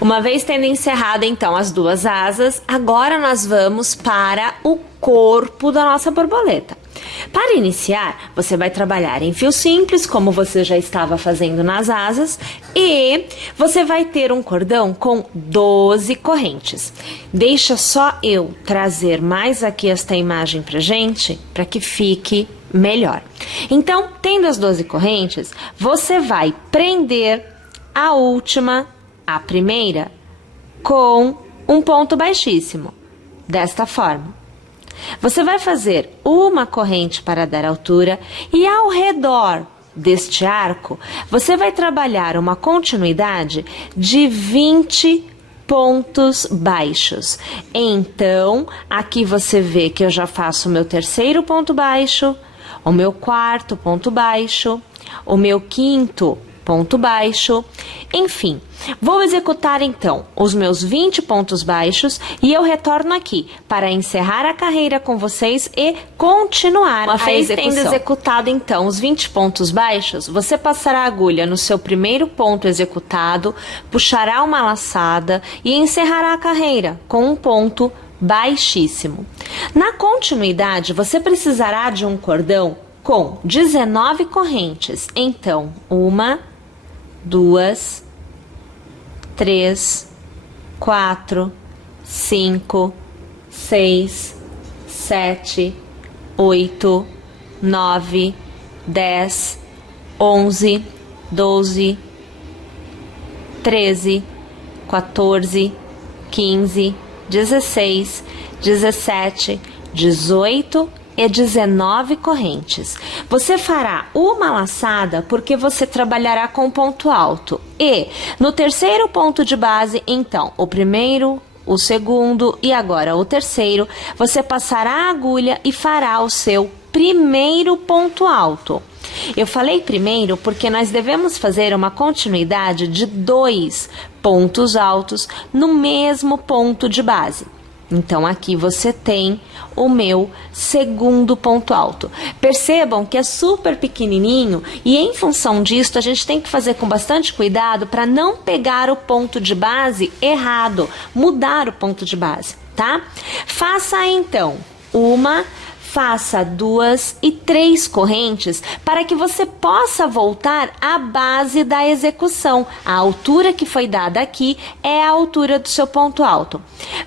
Uma vez tendo encerrado, então, as duas asas, agora nós vamos para o corpo da nossa borboleta. Para iniciar, você vai trabalhar em fio simples, como você já estava fazendo nas asas, e você vai ter um cordão com 12 correntes. Deixa só eu trazer mais aqui esta imagem pra gente, para que fique melhor. Então, tendo as 12 correntes, você vai prender a última, a primeira, com um ponto baixíssimo, desta forma. Você vai fazer uma corrente para dar altura e ao redor deste arco, você vai trabalhar uma continuidade de 20 pontos baixos. Então, aqui você vê que eu já faço o meu terceiro ponto baixo, o meu quarto ponto baixo, o meu quinto ponto baixo, enfim. Vou executar então os meus 20 pontos baixos e eu retorno aqui para encerrar a carreira com vocês e continuar a execução. Tendo executado então os 20 pontos baixos, você passará a agulha no seu primeiro ponto executado, puxará uma laçada e encerrará a carreira com um ponto baixíssimo. Na continuidade, você precisará de um cordão com 19 correntes. Então, 1, 2, 3, 4, 5, 6, 7, 8, 9, 10, 11, 12, 13, 14, 15, 16, 17, 18 e 19 correntes. Você fará uma laçada porque você trabalhará com ponto alto. E no terceiro ponto de base, então, o primeiro, o segundo e agora o terceiro, você passará a agulha e fará o seu primeiro ponto alto. Eu falei primeiro porque nós devemos fazer uma continuidade de 2 pontos altos no mesmo ponto de base. Então, aqui você tem o meu segundo ponto alto. Percebam que é super pequenininho e, em função disso, a gente tem que fazer com bastante cuidado para não pegar o ponto de base errado, mudar o ponto de base, tá? Faça, então, faça 2 e 3 correntes para que você possa voltar à base da execução. A altura que foi dada aqui é a altura do seu ponto alto.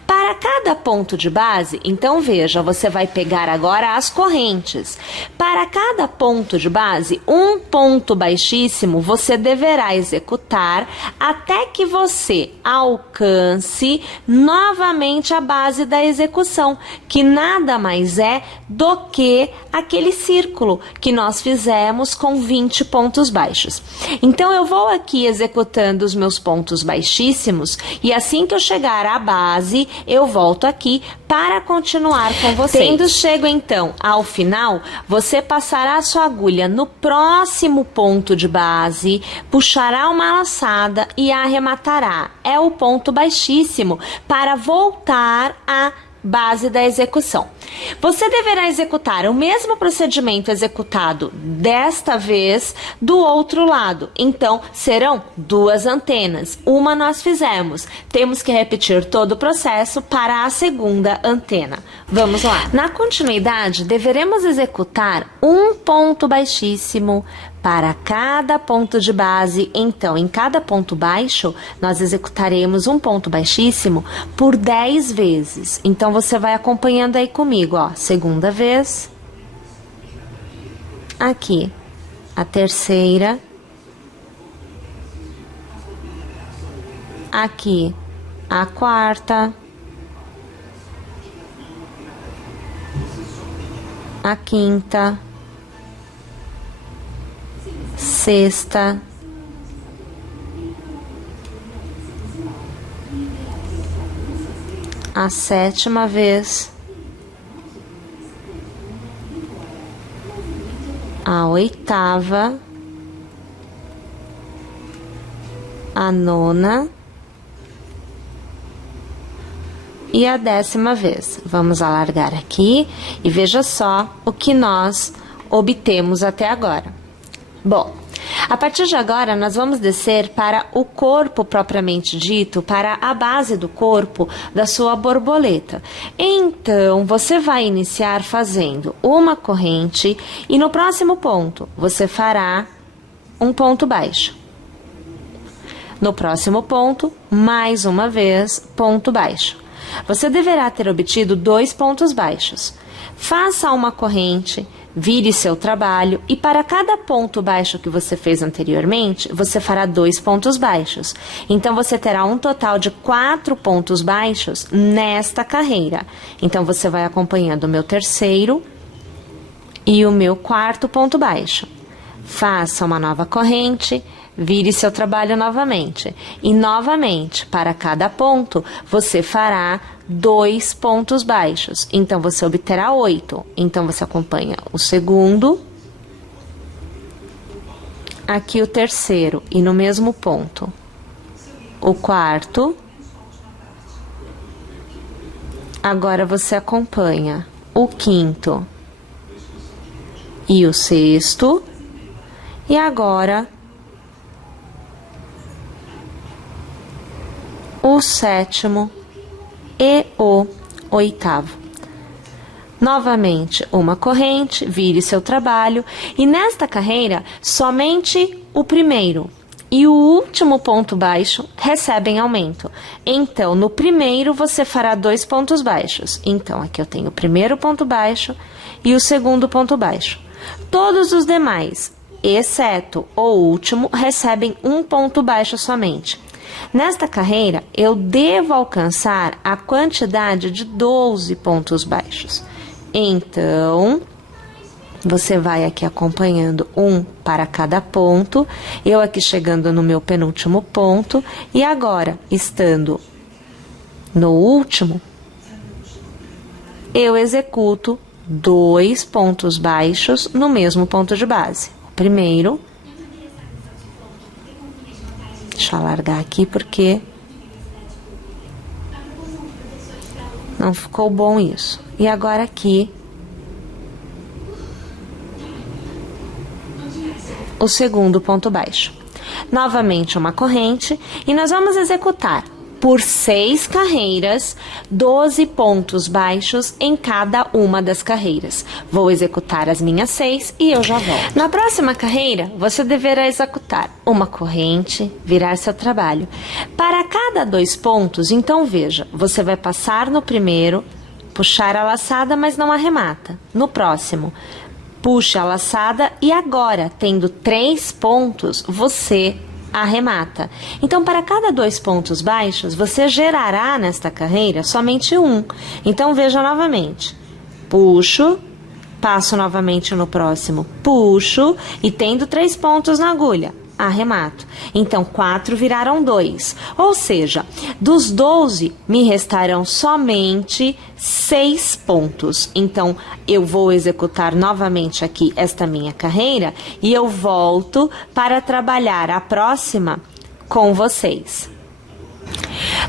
Para cada ponto de base, então veja, você vai pegar agora as correntes. Para cada ponto de base, um ponto baixíssimo você deverá executar até que você alcance novamente a base da execução, que nada mais é do que aquele círculo que nós fizemos com 20 pontos baixos. Então, eu vou aqui executando os meus pontos baixíssimos e assim que eu chegar à base, eu volto aqui para continuar com vocês. Tendo chego, então, ao final, você passará a sua agulha no próximo ponto de base, puxará uma laçada e arrematará. É o ponto baixíssimo para voltar à base da execução. Você deverá executar o mesmo procedimento executado desta vez do outro lado. Então, serão 2 antenas. Uma nós fizemos. Temos que repetir todo o processo para a segunda antena. Vamos lá. Na continuidade, deveremos executar um ponto baixíssimo para cada ponto de base. Então, em cada ponto baixo, nós executaremos um ponto baixíssimo por 10 vezes. Então, você vai acompanhando aí comigo, ó. Segunda vez. Aqui, a terceira. Aqui, a quarta. A quinta. Sexta, a 7ª vez, a 8ª, a 9ª e a 10ª vez. Vamos alargar aqui e veja só o que nós obtemos até agora. Bom, A partir de agora, nós vamos descer para o corpo propriamente dito, para a base do corpo da sua borboleta. Então, você vai iniciar fazendo uma corrente e no próximo ponto, você fará um ponto baixo. No próximo ponto, mais uma vez, ponto baixo. Você deverá ter obtido 2 pontos baixos. Faça uma corrente, vire seu trabalho e para cada ponto baixo que você fez anteriormente, você fará 2 pontos baixos. Então, você terá um total de 4 pontos baixos nesta carreira. Então, você vai acompanhando o meu terceiro e o meu quarto ponto baixo. Faça uma nova corrente, vire seu trabalho novamente. E novamente, para cada ponto, você fará 2 pontos baixos. Então, você obterá 8. Então, você acompanha o segundo, aqui o terceiro, e no mesmo ponto, o quarto. Agora, você acompanha o quinto e o sexto. E agora, o sétimo e o oitavo. Novamente, uma corrente, vire seu trabalho. E nesta carreira, somente o primeiro e o último ponto baixo recebem aumento. Então, no primeiro, você fará 2 pontos baixos. Então, aqui eu tenho o primeiro ponto baixo e o segundo ponto baixo. Todos os demais, exceto o último, recebem um ponto baixo somente. Nesta carreira, eu devo alcançar a quantidade de 12 pontos baixos. Então, você vai aqui acompanhando um para cada ponto, eu aqui chegando no meu penúltimo ponto, e agora, estando no último, eu executo 2 pontos baixos no mesmo ponto de base. O primeiro, deixa eu largar aqui porque não ficou bom isso. E agora aqui, o segundo ponto baixo. Novamente uma corrente e nós vamos executar por 6 carreiras, 12 pontos baixos em cada uma das carreiras. Vou executar as minhas 6 e eu já volto. Na próxima carreira, você deverá executar uma corrente, virar seu trabalho. Para cada 2 pontos, então veja, você vai passar no primeiro, puxar a laçada, mas não arremata. No próximo, puxa a laçada e agora, tendo 3 pontos, você arremata. Então, para cada 2 pontos baixos, você gerará nesta carreira somente um. Então, veja novamente. Puxo, passo novamente no próximo, puxo e tendo 3 pontos na agulha, arremato. Então, 4 viraram 2. Ou seja, dos 12, me restarão somente 6 pontos. Então, eu vou executar novamente aqui esta minha carreira e eu volto para trabalhar a próxima com vocês.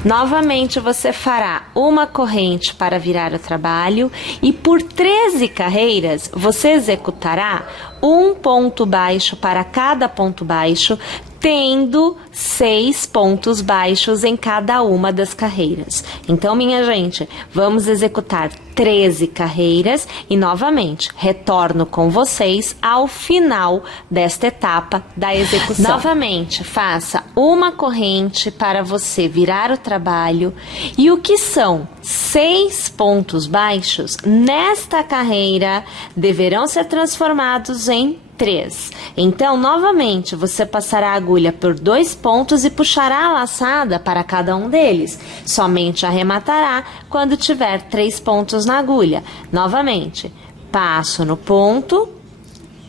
Novamente, você fará uma corrente para virar o trabalho e por 13 carreiras, você executará um ponto baixo para cada ponto baixo, tendo 6 pontos baixos em cada uma das carreiras. Então, minha gente, vamos executar 13 carreiras e, novamente, retorno com vocês ao final desta etapa da execução. Novamente, faça uma corrente para você virar o trabalho e o que são 6 pontos baixos nesta carreira deverão ser transformados em 3. Então, novamente, você passará a agulha por 2 pontos e puxará a laçada para cada um deles. Somente arrematará quando tiver 3 pontos na agulha. Novamente, passo no ponto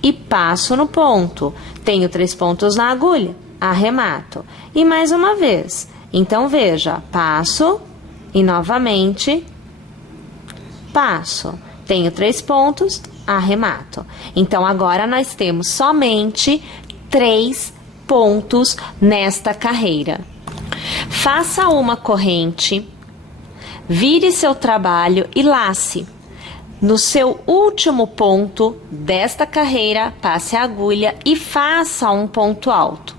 e passo no ponto. Tenho 3 pontos na agulha, arremato. E mais uma vez. Então, veja, passo e novamente passo. Tenho 3 pontos, arremato. Então, agora nós temos somente 3 pontos nesta carreira. Faça uma corrente, vire seu trabalho e lace. no seu último ponto desta carreira, passe a agulha e faça um ponto alto.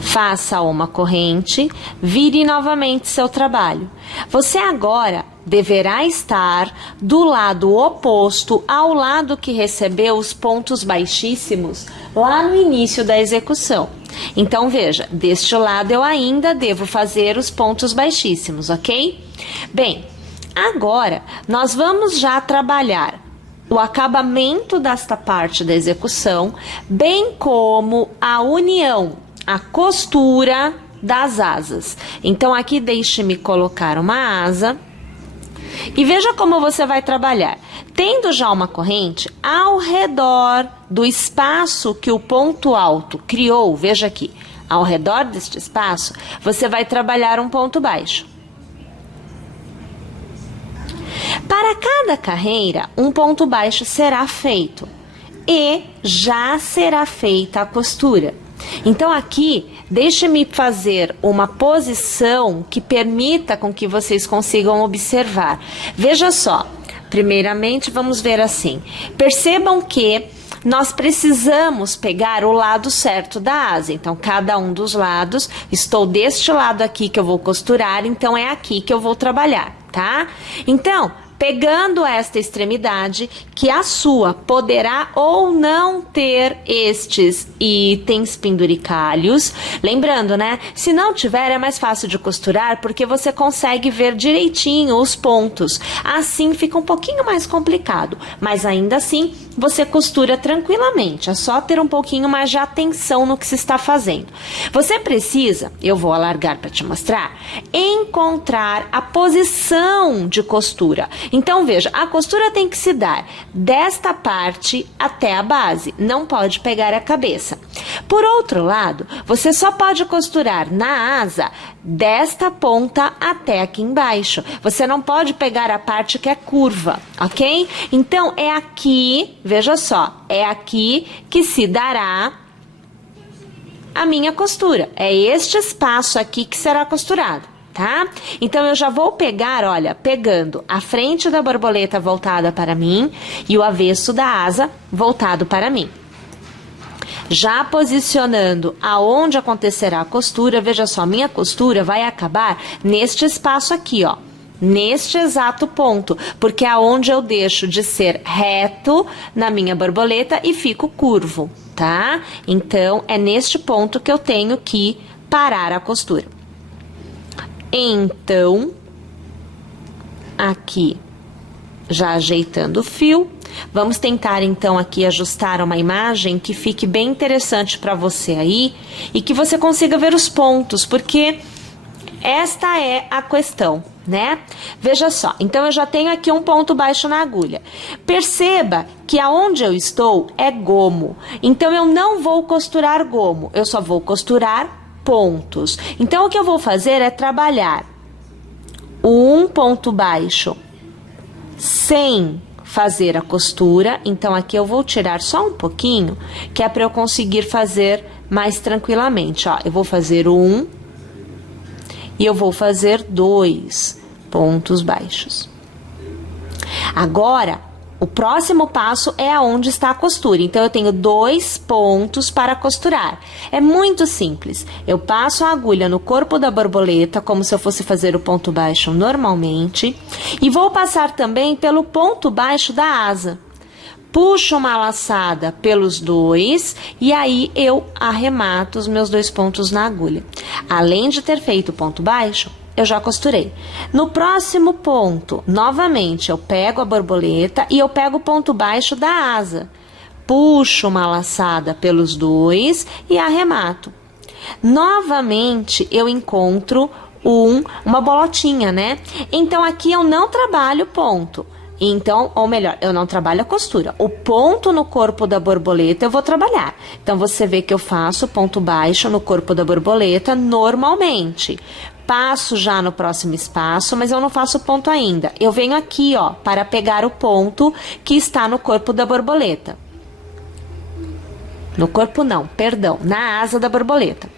Faça uma corrente, vire novamente seu trabalho. Você agora deverá estar do lado oposto ao lado que recebeu os pontos baixíssimos lá no início da execução. Então, veja, deste lado eu ainda devo fazer os pontos baixíssimos, ok? Bem, agora nós vamos já trabalhar o acabamento desta parte da execução, bem como a união, a costura das asas. Então, aqui deixe-me colocar uma asa. E veja como você vai trabalhar. Tendo já uma corrente, ao redor do espaço que o ponto alto criou, veja aqui, ao redor deste espaço, você vai trabalhar um ponto baixo. Para cada carreira, um ponto baixo será feito e já será feita a costura. Então aqui, deixe-me fazer uma posição que permita com que vocês consigam observar. Veja só, primeiramente vamos ver assim. Percebam que nós precisamos pegar o lado certo da asa. Então, cada um dos lados, estou deste lado aqui que eu vou costurar, então é aqui que eu vou trabalhar, tá? Então, pegando esta extremidade, que a sua poderá ou não ter estes itens penduricalhos. Lembrando, né? Se não tiver, é mais fácil de costurar, porque você consegue ver direitinho os pontos. Assim fica um pouquinho mais complicado, mas ainda assim você costura tranquilamente. É só ter um pouquinho mais de atenção no que se está fazendo. Você precisa, eu vou alargar para te mostrar, encontrar a posição de costura. Então, veja, a costura tem que se dar desta parte até a base, não pode pegar a cabeça. Por outro lado, você só pode costurar na asa desta ponta até aqui embaixo. Você não pode pegar a parte que é curva, ok? Então, é aqui, veja só, é aqui que se dará a minha costura. É este espaço aqui que será costurado. Tá? Então, eu já vou pegar, olha, pegando a frente da borboleta voltada para mim e o avesso da asa voltado para mim. Já posicionando aonde acontecerá a costura, veja só, minha costura vai acabar neste espaço aqui, ó. Neste exato ponto, porque é onde eu deixo de ser reto na minha borboleta e fico curvo, tá? Então, é neste ponto que eu tenho que parar a costura. Então, aqui, já ajeitando o fio, vamos tentar então aqui ajustar uma imagem que fique bem interessante para você aí e que você consiga ver os pontos, porque esta é a questão, né? Veja só, então eu já tenho aqui um ponto baixo na agulha. Perceba que aonde eu estou é gomo, então eu não vou costurar gomo, eu só vou costurar pontos. Então, o que eu vou fazer é trabalhar um ponto baixo sem fazer a costura. Então, aqui eu vou tirar só um pouquinho, que é para eu conseguir fazer mais tranquilamente. Ó, eu vou fazer um e eu vou fazer 2 pontos baixos. Agora, o próximo passo é aonde está a costura. Então, eu tenho 2 pontos para costurar. É muito simples. Eu passo a agulha no corpo da borboleta, como se eu fosse fazer o ponto baixo normalmente. E vou passar também pelo ponto baixo da asa. Puxo uma laçada pelos 2 e aí eu arremato os meus 2 pontos na agulha. Além de ter feito o ponto baixo, eu já costurei. No próximo ponto, novamente, eu pego a borboleta e eu pego o ponto baixo da asa. Puxo uma laçada pelos 2 e arremato. Novamente, eu encontro uma bolotinha, né? Então, aqui eu não trabalho ponto. Então, ou melhor, eu não trabalho a costura. O ponto no corpo da borboleta eu vou trabalhar. Então, você vê que eu faço ponto baixo no corpo da borboleta normalmente. Passo já no próximo espaço, mas eu não faço ponto ainda. Eu venho aqui, ó, para pegar o ponto que está no corpo da borboleta. No corpo não, perdão, na asa da borboleta.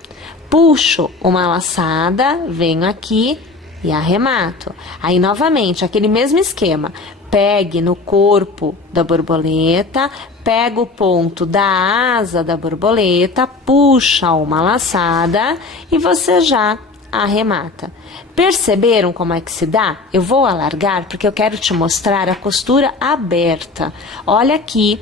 Puxo uma laçada, venho aqui e arremato. Aí, novamente, aquele mesmo esquema. Pegue no corpo da borboleta, pega o ponto da asa da borboleta, puxa uma laçada e você já arremata. Perceberam como é que se dá? Eu vou alargar porque eu quero te mostrar a costura aberta. Olha aqui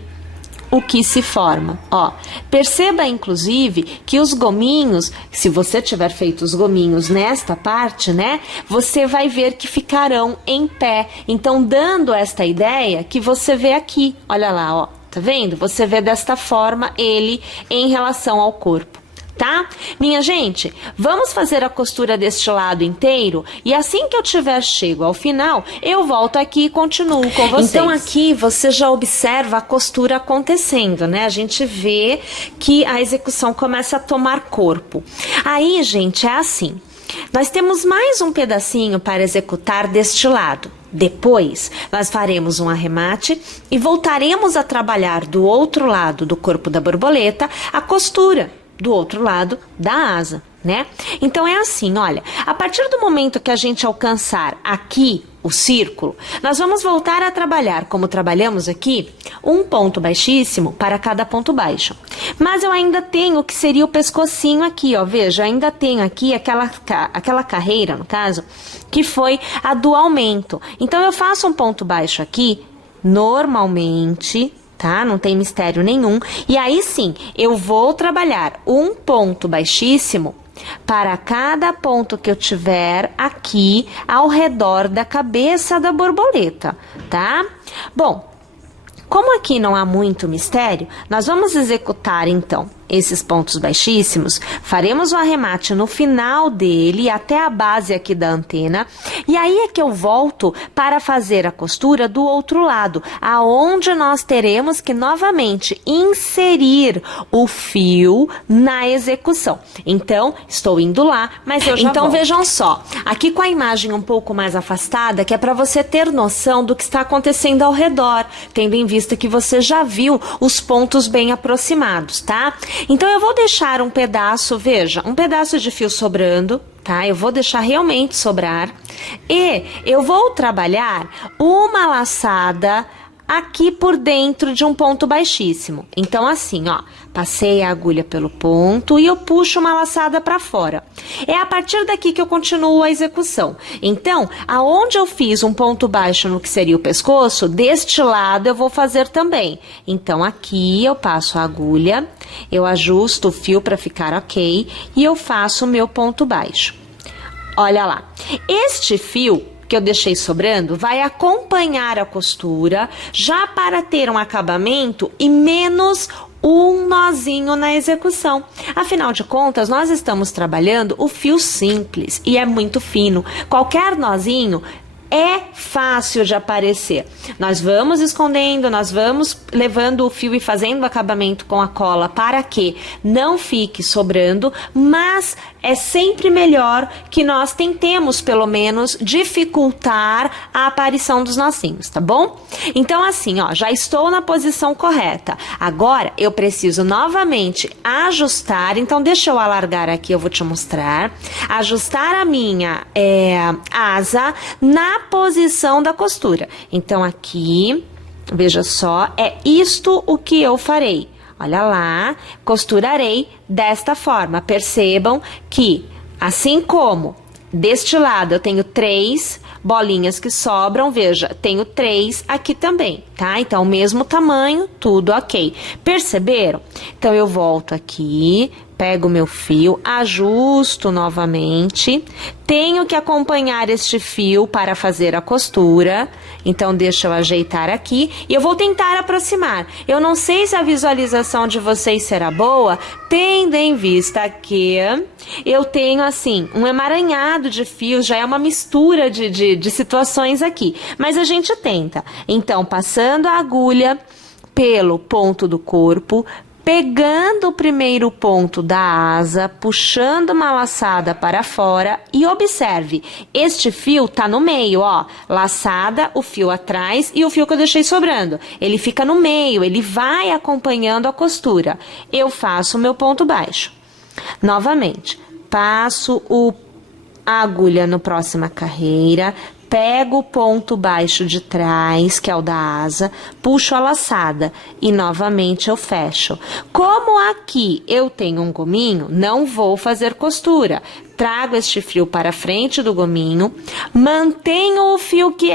o que se forma, ó. Perceba, inclusive, que os gominhos, se você tiver feito os gominhos nesta parte, né, você vai ver que ficarão em pé. Então, dando esta ideia que você vê aqui, olha lá, ó, tá vendo? Você vê desta forma ele em relação ao corpo. Tá? Minha gente, vamos fazer a costura deste lado inteiro e assim que eu tiver chego ao final, eu volto aqui e continuo com vocês. Então aqui você já observa a costura acontecendo, né? A gente vê que a execução começa a tomar corpo. Aí, gente, é assim. Nós temos mais um pedacinho para executar deste lado. Depois, nós faremos um arremate e voltaremos a trabalhar do outro lado do corpo da borboleta a costura do outro lado da asa, né? Então é assim, olha, a partir do momento que a gente alcançar aqui o círculo, nós vamos voltar a trabalhar, como trabalhamos aqui, um ponto baixíssimo para cada ponto baixo. Mas eu ainda tenho o que seria o pescocinho aqui, ó, veja, eu ainda tenho aqui aquela carreira, no caso, que foi a do aumento. Então eu faço um ponto baixo aqui, normalmente, tá? Não tem mistério nenhum. E aí sim, eu vou trabalhar um ponto baixíssimo para cada ponto que eu tiver aqui ao redor da cabeça da borboleta, tá? Bom, como aqui não há muito mistério, nós vamos executar então esses pontos baixíssimos, faremos o arremate no final dele até a base aqui da antena, e aí é que eu volto para fazer a costura do outro lado, aonde nós teremos que novamente inserir o fio na execução. Então, estou indo lá, mas eu já volto. Vejam só, aqui com a imagem um pouco mais afastada, que é para você ter noção do que está acontecendo ao redor, tendo em vista que você já viu os pontos bem aproximados, tá? Então, eu vou deixar um pedaço, veja, um pedaço de fio sobrando, tá? Eu vou deixar realmente sobrar. E eu vou trabalhar uma laçada aqui por dentro de um ponto baixíssimo. Então, assim, ó, passei a agulha pelo ponto e eu puxo uma laçada para fora. É a partir daqui que eu continuo a execução. Então, aonde eu fiz um ponto baixo no que seria o pescoço, deste lado eu vou fazer também. Então, aqui eu passo a agulha, eu ajusto o fio para ficar ok e eu faço o meu ponto baixo. Olha lá, este fio que eu deixei sobrando vai acompanhar a costura já para ter um acabamento e menos um nozinho na execução. Afinal de contas, nós estamos trabalhando o fio simples e é muito fino. Qualquer nozinho é fácil de aparecer. Nós vamos escondendo, nós vamos levando o fio e fazendo o acabamento com a cola para que não fique sobrando, mas é sempre melhor que nós tentemos, pelo menos, dificultar a aparição dos nocinhos, tá bom? Então, assim, ó, já estou na posição correta. Agora, eu preciso novamente ajustar, então deixa eu alargar aqui, eu vou te mostrar. Ajustar a minha asa na posição da costura. Então, aqui, veja só, é isto o que eu farei. Olha lá, costurarei desta forma. Percebam que, assim como deste lado eu tenho 3 bolinhas que sobram, veja, tenho 3 aqui também, tá? Então, o mesmo tamanho, tudo ok. Perceberam? Então, eu volto aqui, pego o meu fio, ajusto novamente, tenho que acompanhar este fio para fazer a costura, então deixa eu ajeitar aqui e eu vou tentar aproximar. Eu não sei se a visualização de vocês será boa, tendo em vista que eu tenho assim, um emaranhado de fios, já é uma mistura de situações aqui, mas a gente tenta. Então, passando a agulha pelo ponto do corpo, pegando o primeiro ponto da asa, puxando uma laçada para fora e observe, este fio tá no meio, ó, laçada, o fio atrás e o fio que eu deixei sobrando. Ele fica no meio, ele vai acompanhando a costura. Eu faço o meu ponto baixo. Novamente, passo a agulha na próxima carreira, pego o ponto baixo de trás, que é o da asa, puxo a laçada e novamente eu fecho. Como aqui eu tenho um gominho, não vou fazer costura. Trago este fio para frente do gominho, mantenho o fio que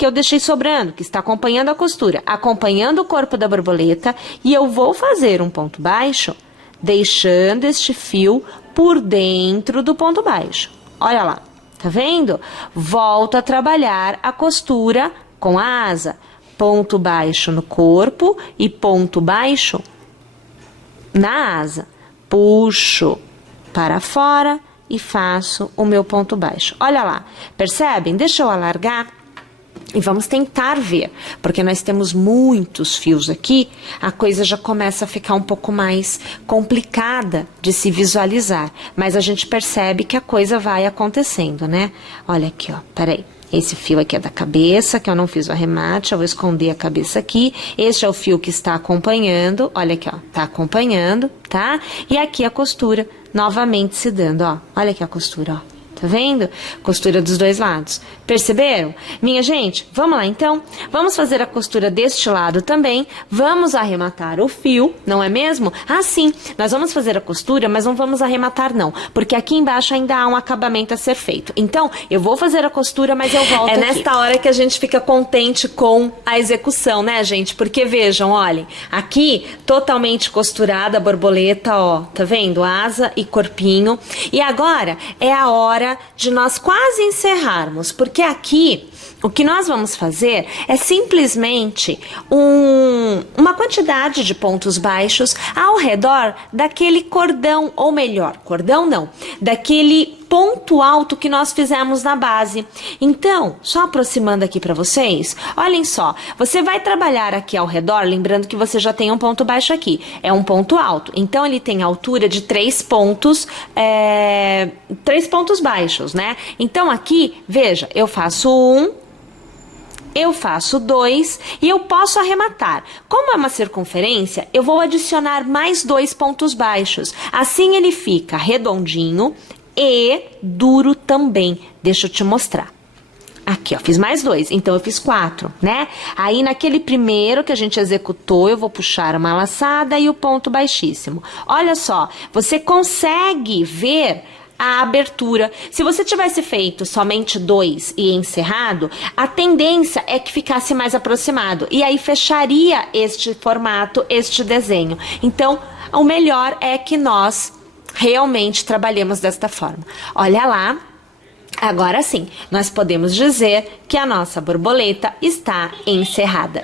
eu deixei sobrando, que está acompanhando a costura, acompanhando o corpo da borboleta, e eu vou fazer um ponto baixo, deixando este fio por dentro do ponto baixo. Olha lá. Tá vendo? Volto a trabalhar a costura com a asa. Ponto baixo no corpo e ponto baixo na asa. Puxo para fora e faço o meu ponto baixo. Olha lá, percebem? Deixa eu alargar e vamos tentar ver, porque nós temos muitos fios aqui, a coisa já começa a ficar um pouco mais complicada de se visualizar, mas a gente percebe que a coisa vai acontecendo, né? Olha aqui, ó, peraí. Esse fio aqui é da cabeça, que eu não fiz o arremate, eu vou esconder a cabeça aqui. Este é o fio que está acompanhando, olha aqui, ó, tá acompanhando, tá? E aqui a costura novamente se dando, ó, olha aqui a costura, ó. Tá vendo? Costura dos dois lados. Perceberam? Minha gente, vamos lá então? Vamos fazer a costura deste lado também. Vamos arrematar o fio, não é mesmo? Ah, sim, nós vamos fazer a costura, mas não vamos arrematar não, porque aqui embaixo ainda há um acabamento a ser feito. Então, eu vou fazer a costura, mas eu volto aqui. É nesta hora que a gente fica contente com a execução, né, gente? Porque vejam, olhem, aqui totalmente costurada a borboleta, ó, tá vendo? Asa e corpinho. E agora é a hora de nós quase encerrarmos, porque aqui o que nós vamos fazer é simplesmente uma quantidade de pontos baixos ao redor daquele cordão, ou melhor, cordão não, daquele ponto alto que nós fizemos na base. Então, só aproximando aqui para vocês, olhem só, você vai trabalhar aqui ao redor, lembrando que você já tem um ponto baixo aqui, é um ponto alto, então ele tem altura de 3 pontos baixos, né? Então aqui, veja, eu faço 1, eu faço 2 e eu posso arrematar. Como é uma circunferência, eu vou adicionar mais 2 pontos baixos. Assim ele fica redondinho e duro também. Deixa eu te mostrar. Aqui, ó, fiz mais 2, então eu fiz 4, né? Aí naquele primeiro que a gente executou, eu vou puxar uma laçada e o ponto baixíssimo. Olha só, você consegue ver a abertura. Se você tivesse feito somente 2 e encerrado, a tendência é que ficasse mais aproximado. E aí fecharia este formato, este desenho. Então, o melhor é que nós realmente trabalhemos desta forma. Olha lá. Agora sim, nós podemos dizer que a nossa borboleta está encerrada.